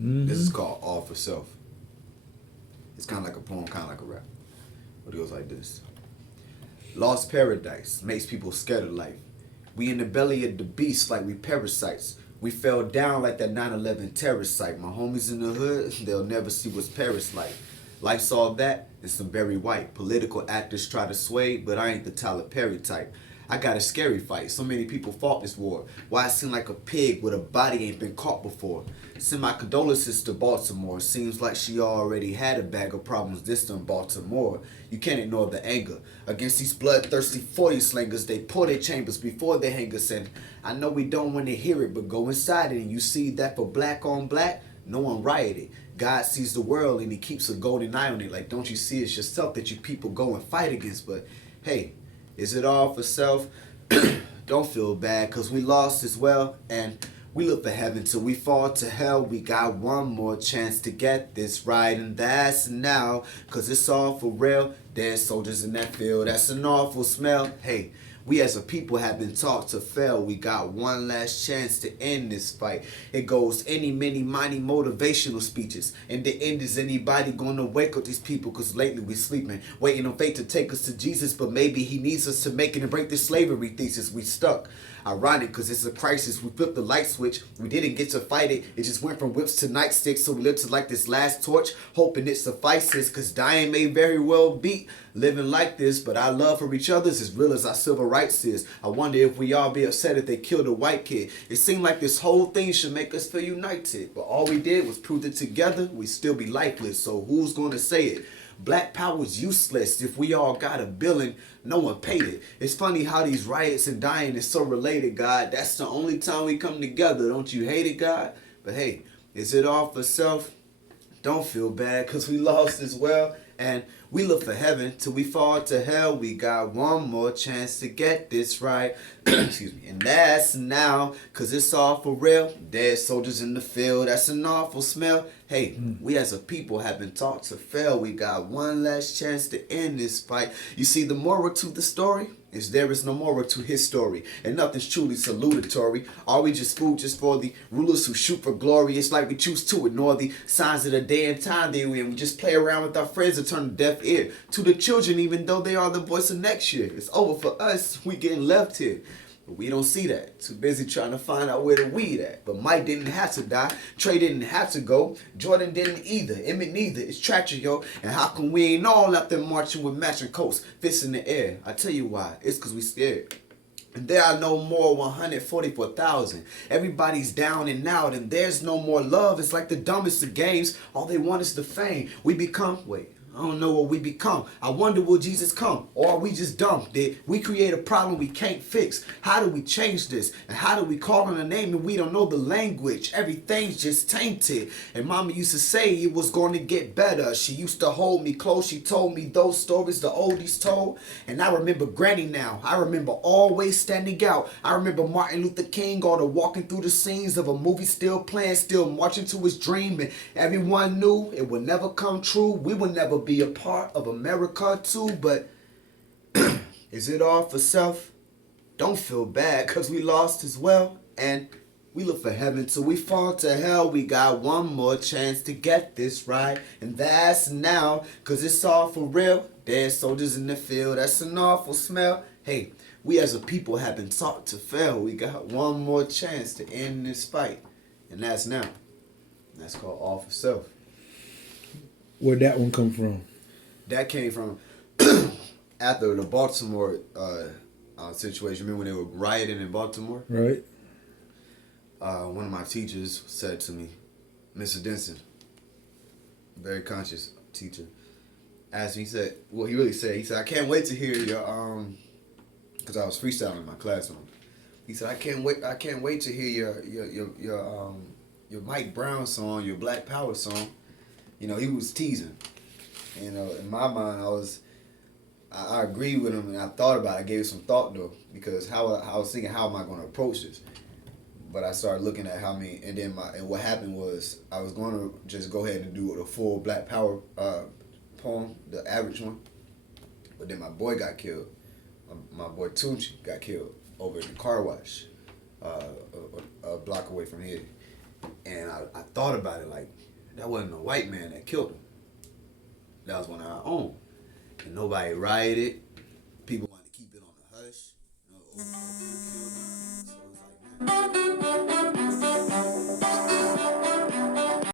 This is called All for Self. It's kind of like a poem, kind of like a rap. But it goes like this. Lost paradise makes people scared of life. We in the belly of the beast like we parasites. We fell down like that 9/11 terrorist site. My homies in the hood, they'll never see what's Paris like. Life's all that and some very white. Political actors try to sway, but I ain't the Tyler Perry type. I got a scary fight. So many people fought this war. Why I seem like a pig with a body ain't been caught before. Send my condolences to Baltimore. Seems like she already had a bag of problems this time Baltimore. You can't ignore the anger against these bloodthirsty 40 slangers. They pour their chambers before they hang us in. I know we don't want to hear it, but go inside it and you see that for black on black, no one rioted. God sees the world and he keeps a golden eye on it. Like, don't you see it's yourself that you people go and fight against? But hey, is it all for self? Don't feel bad, cause we lost as well. And we look for heaven till we fall to hell. We got one more chance to get this right, and that's now. Cause it's all for real. Dead soldiers in that field, that's an awful smell. Hey, we as a people have been taught to fail. We got one last chance to end this fight. It goes any, many, mighty motivational speeches. In the end, is anybody gonna wake up these people? Cause lately we sleeping, waiting on fate to take us to Jesus. But maybe he needs us to make it and break this slavery thesis. We stuck. Ironic, cause it's a crisis. We flipped the light switch. We didn't get to fight it. It just went from whips to nightsticks. So we lived to like this last torch, hoping it suffices. Cause dying may very well be living like this. But our love for each other is as real as our civil rights is. I wonder if we all be upset if they killed a white kid. It seemed like this whole thing should make us feel united. But all we did was prove that together we still be lifeless. So who's gonna say it? Black power's useless if we all got a billing, no one paid it. It's funny how these riots and dying is so related, God. That's the only time we come together. Don't you hate it, God? But hey, is it all for self? Don't feel bad, because we lost as well. And we look for heaven till we fall to hell. We got one more chance to get this right. Excuse me. And that's now, because it's all for real. Dead soldiers in the field, that's an awful smell. Hey, we as a people have been taught to fail. We got one last chance to end this fight. You see, the moral to the story is there is no moral to his story, and nothing's truly salutatory. Are we just food just for the rulers who shoot for glory? It's like we choose to ignore the signs of the day and time they in. We just play around with our friends and turn a deaf ear to the children, even though they are the voice of next year. It's over for us. We getting left here. But we don't see that. Too busy trying to find out where the weed at. But Mike didn't have to die. Trey didn't have to go. Jordan didn't either. Emmett neither. It's tragic, yo. And how come we ain't all out there marching with matching coats, fists in the air? I tell you why. It's because we scared. And there are no more 144,000. Everybody's down and out, and there's no more love. It's like the dumbest of games. All they want is the fame. We become, wait, I don't know what we become. I wonder, will Jesus come? Or are we just dumb? Did we create a problem we can't fix? How do we change this? And how do we call on a name and we don't know the language? Everything's just tainted. And mama used to say it was going to get better. She used to hold me close. She told me those stories the oldies told. And I remember Granny now. I remember always standing out. I remember Martin Luther King all the walking through the scenes of a movie still playing, still marching to his dream. And everyone knew it would never come true. We would never be a part of America too, but is it all for self? Don't feel bad, because we lost as well. And we look for heaven till we fall to hell. We got one more chance to get this right, and that's now, because it's all for real. Dead soldiers in the field, that's an awful smell. Hey, we as a people have been taught to fail. We got one more chance to end this fight, and that's now. That's called all for self. Where'd that one come from? That came from after the Baltimore situation. Remember when they were rioting in Baltimore? Right. One of my teachers said to me, Mr. Denson, very conscious teacher, asked me, he said, well, he said, I can't wait to hear your, because I was freestyling in my classroom. He said, I can't wait to hear your Mike Brown song, your Black Power song. You know, he was teasing. You know, in my mind, I agreed with him, and I thought about it. I gave it some thought, though, because I was thinking, how am I going to approach this? But I started looking at and what happened was, I was going to just go ahead and do the full Black Power poem, the average one. But then my boy got killed. My boy Tunchi got killed over at the car wash, a block away from here. And I thought about it like, that wasn't a white man that killed him. That was one of our own. And nobody rioted. People wanted to keep it on the hush. You know, old folks who